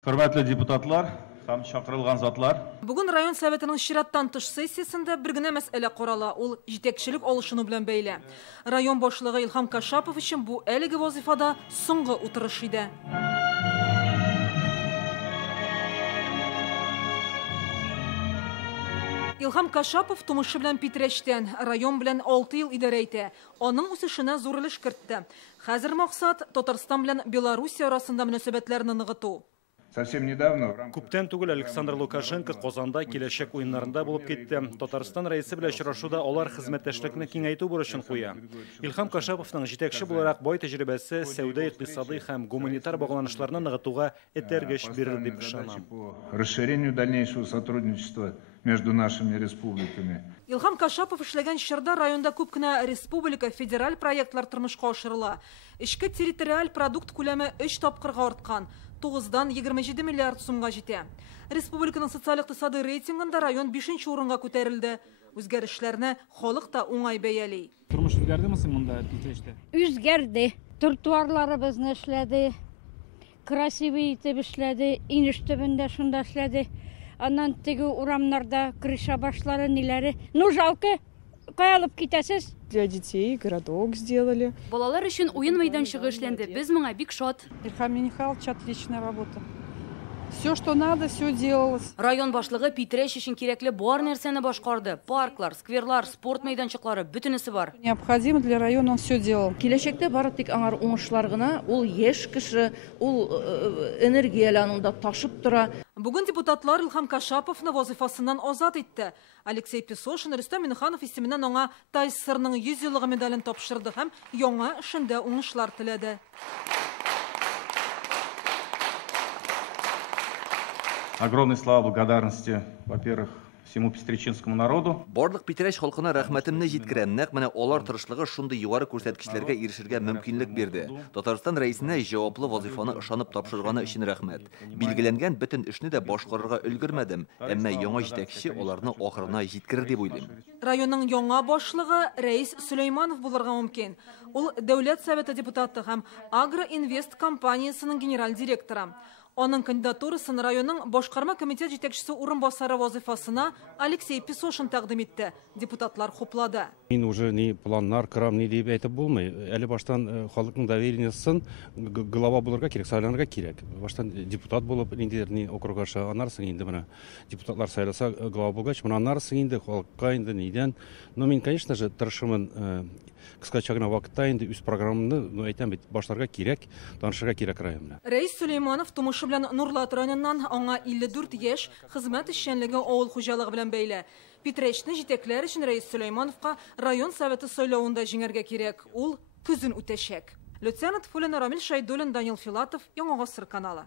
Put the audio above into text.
Hürmetli депутатлар һәм чакырылган затлар. Бүген район советының чираттан тыш сессиясендә бер генә мәсьәлә карала. Ул җитәкчелек алышыну белән бәйле. Район башлыгы Илһам Кашапов өчен бу әлеге вазифада соңгы утырыш иде. Илһам Кашапов тумышы белән Питрәчтән, район белән 6 ел идарә итә. Аның үсешенә зур өлеш кертте. Хәзер максат Татарстан белән Белоруссия арасында мөнәсәбәтләрне ныгыту. Күптән түгел Александр Лукашенко Казанда киләчәк уеннарында булып китте. Татарстан рәисе белән очрашуда алар хезмәттәшлекне киңәйтү бурычын куя. Илһам Кашаповның җитәкче буларак бай тәҗрибәсе сәүдә, икътисади һәм гуманитар багланышларны ныгытуга этәргеч бирер дип ышанам. Расширению дальнейшего сотрудничества между нашими республиками. Илһам Кашапов эшләгән чорда районда күп кенә республика, федераль проектлар тормышка ашырыла. Эчке территориаль продукт күләме 3 тапкырга арткан. 9-дан 27 миллиард сумга җитә. Республиканың социаль-икътисади рейтингында район 5-нче урынга күтәрелде. Үзгәрешләрне халык та уңай бәяли. Тормыш үзгәрдеме соң монда Питрәчтә? Үзгәрде. Тротуарларыбызны эшләде. Красивый итеп эшләде. Инеш төбендә шунда эшләде. Аннан теге урамнарда крыша башлары ниләре. Ну жалко. Каялып китәсез. Для детей городок сделали. Балалар өчен уен мәйданчыгы эшләнде. Без моңа бик шат. Илһам Михайлович, отличная работа. Все, что надо, все делалось. Район башлыгы Питрәч өчен кирәкле бар нәрсәне башкарды. Парклар, скверлар, спорт мәйданчыклары бөтенесе бар. Необходимо для района, он все делал. Киләчәктә бары тик аңар уңышлар гына, ул яшь кеше, ул энергиялануда ташып тора. Бүген депутатлар Илһам Кашаповны вазифасыннан азат итте. Алексей Песошин Рөстәм Миннеханов исеменнән аңа ТАССРның 100 еллыгы медален тапшырды һәм яңа эшендә уңышлар теләде. Огромные слова благодарности, во-первых, всему пестричинскому народу. Барлык Питрәч халкына рәхмәтемне җиткерәм. Нәкъ менә алар тырышлыгы шундый югары күрсәткечләргә ирешергә мөмкинлек бирде. Татарстан рәисенә җаваплы вазифаны ышанып тапшырганы өчен рәхмәт. Билгеләнгән бөтен эшне дә башкарырга өлгермәдем, әмма яңа җитәкче аларны ахырына җиткерер дип уйлыйм. Районның яңа башлыгы Рәис Сөләйманов булырга мөмкин. Ул Дәүләт Советы депутаты һәм Агроинвест компаниясының генераль директоры. Аның кандидатурасын районның башкарма комитет җитәкчесе урынбасары вазифасына Алексей Песошин тәкъдим итте. Депутатлар хуплады. Мин уже ни планнар кырам, ни дип әйтеп булмый. Әле баштан халыкның доверениясын глава булырга кирәк, сайланырга кирәк. Баштан депутат булып, инде округга аннарсын инде менә депутатлар сайласа глава булгач, менә аннарсын инде халыкка инде нидән. Но мин, конечно же, тырышымын кыскача гына вакытта инде үз программамны, әйтәм бит, башларга кирәк, танышырга кирәк район белән. Рәис Сөләйманов тумышы белән Нурлат районыннан аңа 54 яшь хезмәт эшчәнлеге авыл хуҗалыгы белән бәйле. Питрәчне җитәкләр өчен Рәис Сөләймановка район советы сайлауында җиңәргә кирәк. Ул көзен үтәчәк. Люциана Тфулина, Рамил Шайдуллин, Данил Филатов, Яңа Гасыр каналы.